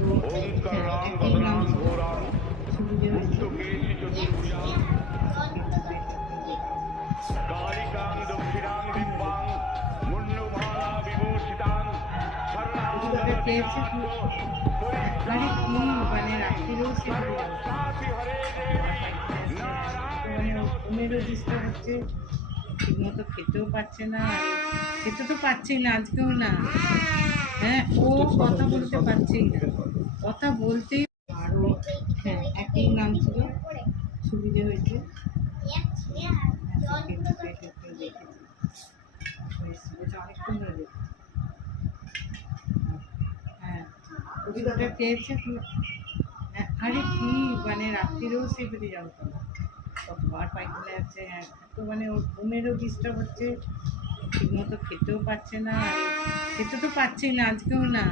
ओंकारां गगनां घोरां मुक्तकेशि चतुर्भुजां कालिकां दक्षिणां दिव्यां मुण्डमाला विभूषितां शरणां ददतीनाथ মানে কি মানে রাত্রিরেও সে हरे देवी মানে ঘুমেরও ডিস্টার্ব হচ্ছে, ঠিকমতো খেতেও পারছে না, খেতে তো পারছেই না আজকেও না। হ্যাঁ, ও কথা বলতে পারছেই না, কথা বলতেই আরও। হ্যাঁ, একই নাম ছিল, সুবিধে হয়েছে। অনেকক্ষণ ধরে হ্যাঁ ওটা পেয়েছে। আরে কি মানে রাত্রিরেও সে পেটে যন্ত্রণা, কতবার পায়খানা যাচ্ছে। হ্যাঁ, তো মানে ওর ঘুমেরও ডিস্টার্ব হচ্ছে, ঠিকমতো খেতেও পারছে না, খেতে তো পারছেই না আজকেও না।